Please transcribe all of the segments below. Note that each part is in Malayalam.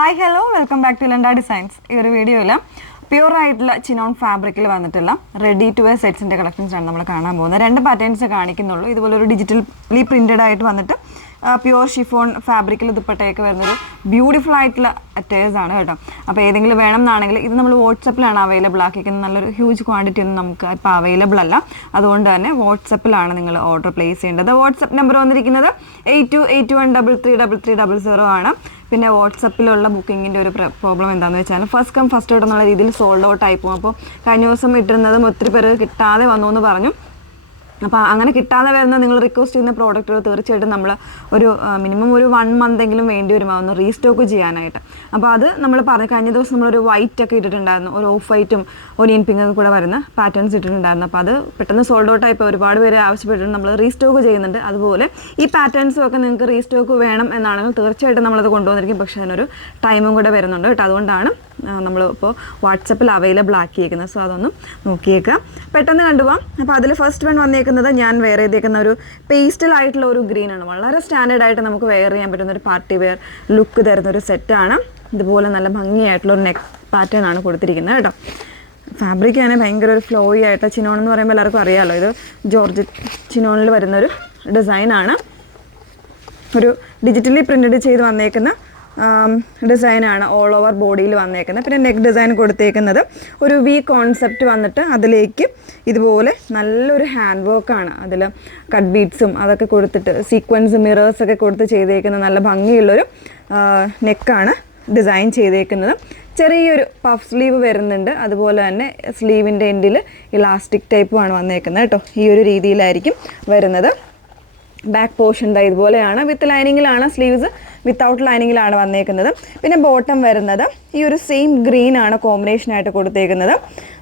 Hi hello welcome back to Landa designs. ഈ ഒരു വീഡിയോയിൽ പ്യൂർ ആയിട്ടുള്ള ചിനോൺ ഫാബ്രിക്കിൽ വന്നിട്ടുള്ള റെഡി ടു വെയർ സെറ്റ്സിൻ്റെ കളക്ഷൻസ് ആണ് നമ്മൾ കാണാൻ പോകുന്നത്. രണ്ട് പാറ്റേൺസ് കാണിക്കുന്നുള്ളൂ. ഇതുപോലെ ഒരു ഡിജിറ്റലി പ്രിൻറ്റഡ് ആയിട്ട് വന്നിട്ട് പ്യുവർ ഷിഫോൺ ഫാബ്രിക്കിൽ ദുപ്പട്ടയൊക്കെ വരുന്നൊരു ബ്യൂട്ടിഫുൾ ആയിട്ടുള്ള അറ്റയേഴ്സ് ആണ് കേട്ടോ. അപ്പോൾ ഏതെങ്കിലും വേണം എന്നാണെങ്കിൽ ഇത് നമ്മൾ വാട്സപ്പിലാണ് അവൈലബിൾ ആക്കിയിരിക്കുന്നത്. നല്ലൊരു ഹ്യൂജ് ക്വാണ്ടിറ്റി ഒന്നും നമുക്ക് ഇപ്പോൾ അവൈലബിൾ അല്ല. അതുകൊണ്ട് തന്നെ വാട്സപ്പിലാണ് നിങ്ങൾ ഓർഡർ പ്ലേസ് ചെയ്യേണ്ടത്. വാട്സപ്പ് നമ്പർ വന്നിരിക്കുന്നത് 8281333300 ആണ്. പിന്നെ വാട്സപ്പിലുള്ള ബുക്കിങ്ങിൻ്റെ ഒരു പ്രോബ്ലം എന്താണെന്ന് വെച്ചാൽ ഫസ്റ്റ് കം ഫസ്റ്റ് ഔട്ട് എന്നുള്ള രീതിയിൽ സോൾഡ് ഔട്ട് ആയി പോകും. അപ്പോൾ കഴിഞ്ഞ ദിവസം ഇട്ടിരുന്നതും ഒത്തിരി പേര് കിട്ടാതെ വന്നു എന്ന് പറഞ്ഞു. അപ്പോൾ അങ്ങനെ കിട്ടാതെ വരുന്ന നിങ്ങൾ റിക്വസ്റ്റ് ചെയ്യുന്ന പ്രോഡക്റ്റുകൾ തീർച്ചയായിട്ടും നമ്മൾ ഒരു മിനിമം ഒരു 1 month എങ്കിലും വേണ്ടി വരും അതൊന്ന് റീസ്റ്റോക്ക് ചെയ്യാനായിട്ട്. അപ്പോൾ അത് നമ്മൾ കഴിഞ്ഞ ദിവസം നമ്മളൊരു വൈറ്റ് ഒക്കെ ഇട്ടിട്ടുണ്ടായിരുന്നു, ഒരു ഓഫ് വൈറ്റും ഒനിയൻ പിങ്കും കൂടെ വരുന്ന പാറ്റേൺസ് ഇട്ടിട്ടുണ്ടായിരുന്നു. അപ്പോൾ അത് പെട്ടെന്ന് സോൾഡ് ഔട്ട് ആയപ്പോൾ ഒരുപാട് പേര് ആവശ്യപ്പെട്ടിട്ട് നമ്മൾ റീസ്റ്റോക്ക് ചെയ്യുന്നുണ്ട്. അതുപോലെ ഈ പാറ്റേൺസും ഒക്കെ നിങ്ങൾക്ക് റീസ്റ്റോക്ക് വേണം എന്നാണെങ്കിൽ തീർച്ചയായിട്ടും നമ്മളത് കൊണ്ടുവന്നിരിക്കും. പക്ഷേ അതിനൊരു ടൈമും കൂടെ വരുന്നുണ്ട് കേട്ടോ. അതുകൊണ്ടാണ് നമ്മളിപ്പോൾ വാട്സപ്പിൽ അവൈലബിൾ ആക്കിയേക്കുന്നത്. സോ അതൊന്നും നോക്കിയേക്കാം, പെട്ടെന്ന് കണ്ടുപോകാം. അപ്പോൾ അതിൽ ഫസ്റ്റ് വൺ വന്നേക്കുന്നത് ഞാൻ വെയർ ചെയ്തേക്കുന്ന ഒരു പേസ്റ്റൽ ആയിട്ടുള്ള ഒരു ഗ്രീനാണ്. വളരെ സ്റ്റാൻഡേർഡ് ആയിട്ട് നമുക്ക് വെയർ ചെയ്യാൻ പറ്റുന്ന ഒരു പാർട്ടി വെയർ ലുക്ക് തരുന്ന ഒരു സെറ്റാണ്. ഇതുപോലെ നല്ല ഭംഗിയായിട്ടുള്ള ഒരു നെക്ക് പാറ്റേൺ ആണ് കൊടുത്തിരിക്കുന്നത് കേട്ടോ. ഫാബ്രിക് തന്നെ ഭയങ്കര ഒരു ഫ്ലോയി ആയിട്ട് ചിനോൺ എന്ന് പറയുമ്പോൾ എല്ലാവർക്കും അറിയാമല്ലോ, ഇത് ജോർജ് ചിനോണിൽ വരുന്നൊരു ഡിസൈനാണ്. ഒരു ഡിജിറ്റലി പ്രിൻറ്റഡ് ചെയ്ത് വന്നേക്കുന്ന ഡിസൈനാണ് ഓൾ ഓവർ ബോഡിയിൽ വന്നേക്കുന്നത്. പിന്നെ നെക്ക് ഡിസൈൻ കൊടുത്തേക്കുന്നത് ഒരു വി കോൺസെപ്റ്റ് വന്നിട്ട് അതിലേക്ക് ഇതുപോലെ നല്ലൊരു ഹാൻഡ് വർക്കാണ്. അതിൽ കട്ട് ബീഡ്സും അതൊക്കെ കൊടുത്തിട്ട് സീക്വൻസ് മിറേഴ്സൊക്കെ കൊടുത്ത് ചെയ്തേക്കുന്ന നല്ല ഭംഗിയുള്ളൊരു നെക്കാണ് ഡിസൈൻ ചെയ്തേക്കുന്നത്. ചെറിയൊരു പഫ് സ്ലീവ് വരുന്നുണ്ട്. അതുപോലെ തന്നെ സ്ലീവിൻ്റെ എൻഡിൽ ഇലാസ്റ്റിക് ടൈപ്പുമാണ് വന്നേക്കുന്നത് കേട്ടോ. ഈ ഒരു രീതിയിലായിരിക്കും വരുന്നത്. ബാക്ക് പോർഷൻ ഇതുപോലെയാണ്, വിത്ത് ലൈനിങ്ങിലാണ് സ്ലീവ്സ്, വിത്തൗട്ട് ലൈനിങ്ങിലാണ് വന്നേക്കുന്നത്. പിന്നെ ബോട്ടം വരുന്നത് ഈ ഒരു സെയിം ഗ്രീൻ ആണ് കോമ്പിനേഷനായിട്ട് കൊടുത്തേക്കുന്നത്.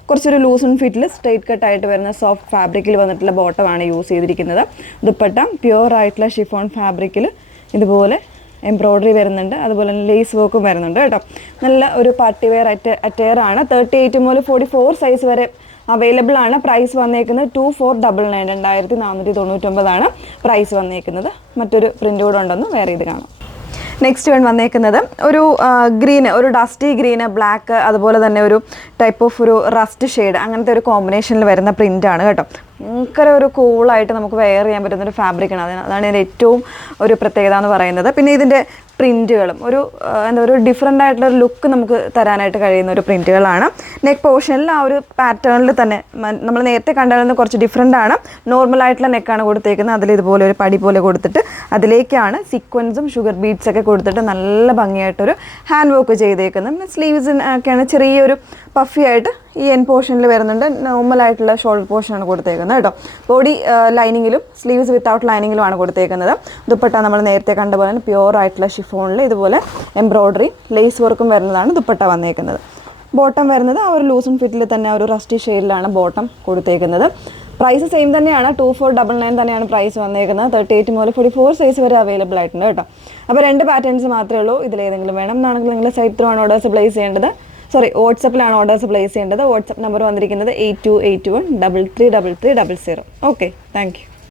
കുറച്ചൊരു ലൂസ് ആൻഡ് ഫിറ്റിൽ സ്ട്രെയിറ്റ് കട്ടായിട്ട് വരുന്ന സോഫ്റ്റ് ഫാബ്രിക്കിൽ വന്നിട്ടുള്ള ബോട്ടമാണ് യൂസ് ചെയ്തിരിക്കുന്നത്. ദുപ്പട്ട പ്യുവർ ആയിട്ടുള്ള ഷിഫോൺ ഫാബ്രിക്കിൽ ഇതുപോലെ എംബ്രോയ്ഡറി വരുന്നുണ്ട്. അതുപോലെ തന്നെ ലേസ് വർക്കും വരുന്നുണ്ട് കേട്ടോ. നല്ല ഒരു പാർട്ടി വെയർ അറ്റയർ ആണ്. 38 മുതൽ 44 സൈസ് വരെ അവൈലബിൾ ആണ്. പ്രൈസ് വന്നേക്കുന്നത് 2499, 2499 പ്രൈസ് വന്നേക്കുന്നത്. മറ്റൊരു പ്രിൻ്റ് കൂടെ ഉണ്ടെന്ന് വേറെ ഇത് കാണാം. നെക്സ്റ്റ് വൺ വന്നേക്കുന്നത് ഒരു ഗ്രീന്, ഒരു ഡസ്റ്റി ഗ്രീന്, ബ്ലാക്ക്, അതുപോലെ തന്നെ ഒരു ടൈപ്പ് ഓഫ് ഒരു റസ്റ്റ് ഷെയ്ഡ്, അങ്ങനത്തെ ഒരു കോമ്പിനേഷനിൽ വരുന്ന പ്രിൻ്റാണ് കേട്ടോ. ഭയങ്കര ഒരു കൂളായിട്ട് നമുക്ക് വെയർ ചെയ്യാൻ പറ്റുന്നൊരു ഫാബ്രിക്കാണ്. അതാണ് ഇതിൻ്റെ ഏറ്റവും ഒരു പ്രത്യേകത എന്ന് പറയുന്നത്. പിന്നെ ഇതിൻ്റെ പ്രിൻറ്റുകളും ഒരു ഡിഫറെൻ്റ് ആയിട്ടുള്ള ഒരു ലുക്ക് നമുക്ക് തരാനായിട്ട് കഴിയുന്ന ഒരു പ്രിൻറ്റുകളാണ്. നെക്ക് പോർഷനിൽ ആ ഒരു പാറ്റേണിൽ തന്നെ നമ്മൾ നേരത്തെ കണ്ടതിൽ നിന്ന് കുറച്ച് ഡിഫറെൻ്റ് ആണ്. നോർമലായിട്ടുള്ള നെക്കാണ് കൊടുത്തേക്കുന്നത്. അതിൽ ഇതുപോലെ ഒരു പടി പോലെ കൊടുത്തിട്ട് അതിലേക്കാണ് സീക്വൻസും ഷുഗർ ബീഡ്സൊക്കെ കൊടുത്തിട്ട് നല്ല ഭംഗിയായിട്ടൊരു ഹാൻഡ് വർക്ക് ചെയ്തേക്കുന്നത്. പിന്നെ സ്ലീവ്സിനൊക്കെയാണ് ചെറിയൊരു പഫി ആയിട്ട് ഈ എൻ പോർഷനിൽ വരുന്നുണ്ട്. നോർമലായിട്ടുള്ള ഷോൾഡർ പോർഷനാണ് കൊടുത്തേക്കുന്നത് കേട്ടോ. ബോഡി ലൈനിങ്ങിലും സ്ലീവ്സ് വിത്തൗട്ട് ലൈനിങ്ങിലുമാണ് കൊടുത്തേക്കുന്നത്. ദുപ്പട്ട നമ്മൾ നേരത്തെ കണ്ട പോലെ തന്നെ പ്യുവർ ആയിട്ടുള്ള ഷിഫോണിൽ ഇതുപോലെ എംബ്രോയ്ഡറി ലേസ് വർക്കും വരുന്നതാണ് ദുപ്പട്ട വന്നേക്കുന്നത്. ബോട്ടം വരുന്നത് ആ ഒരു ലൂസ് ആൻഡ് ഫിറ്റിൽ തന്നെ ആ ഒരു റസ്റ്റി ഷെയ്ഡിലാണ് ബോട്ടം കൊടുത്തേക്കുന്നത്. പ്രൈസ് സെയിം തന്നെയാണ്, 2499 തന്നെയാണ് പ്രൈസ് വന്നേക്കുന്നത്. 38 മുതൽ 44 സൈസ് വരെ അവൈലബിൾ ആയിട്ടുണ്ട് കേട്ടോ. അപ്പോൾ 2 പാറ്റേൺസ് മാത്രമേ ഉള്ളൂ. ഇതിലേതെങ്കിലും വേണം എന്നാണെങ്കിൽ നിങ്ങൾ സൈറ്റ് ത്രൂ ആണ് ഓർഡേഴ്സ് പ്ലേസ് ചെയ്യേണ്ടത്. വാട്സപ്പിലാണ് ഓർഡേഴ്സ് പ്ലേസ് ചെയ്യേണ്ടത്. വാട്സപ്പ് നമ്പർ വന്നിരിക്കുന്നത് 8281333300. Okay, thank you.